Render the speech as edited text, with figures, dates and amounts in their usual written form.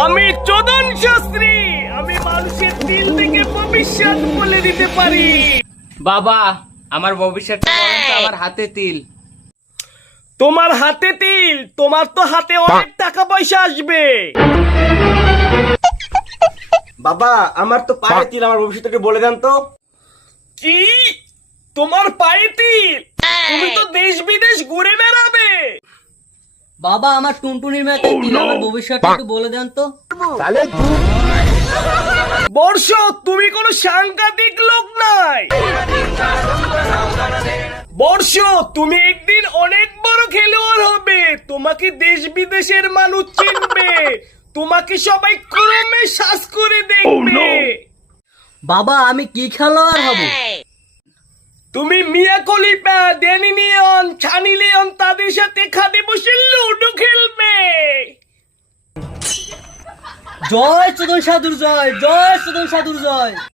আমি চোদন শাস্ত্রী, আমি মানুষের দিল থেকে ভবিষ্যৎ বলে দিতে পারি। বাবা, আমার ভবিষ্যৎটা বলেন তো, আমার হাতে তিল। তোমার হাতে তিল? তোমার তো হাতে অনেক টাকা পয়সা আসবে। বাবা, আমার তো পায়ে তিল, আমার ভবিষ্যৎটাকে বলে দেন তো। কি? তোমার পায়ে তিল? তুমি তো দেশ বিদেশ ঘুরে বেড়াবে। বাবা, আমার টুনটুনির মেয়েতে তিল, আমার ভবিষ্যৎটা একটু বলে দেন তো। বর্ষ, তুমি কোনো সাংঘাতিক লোক নাই। বর্ষ, তুমি একদিন অনেক বড় খেলোয়াড় হবে, তোমাকে দেশ বিদেশের মানুষ চিনবে, তোমাকে সবাই ক্রমে শ্বাস করে দেখবে। বাবা, আমি কি খেলোয়াড় হব? তুমি মিয়া খলিফা, ড্যানি লিওন, ছানি লিওন তাদের সাথে খাদে বসে লুডো খেলবে। জয় চোদন সাধুর জয়, জয় চোদন সাধুর জয়।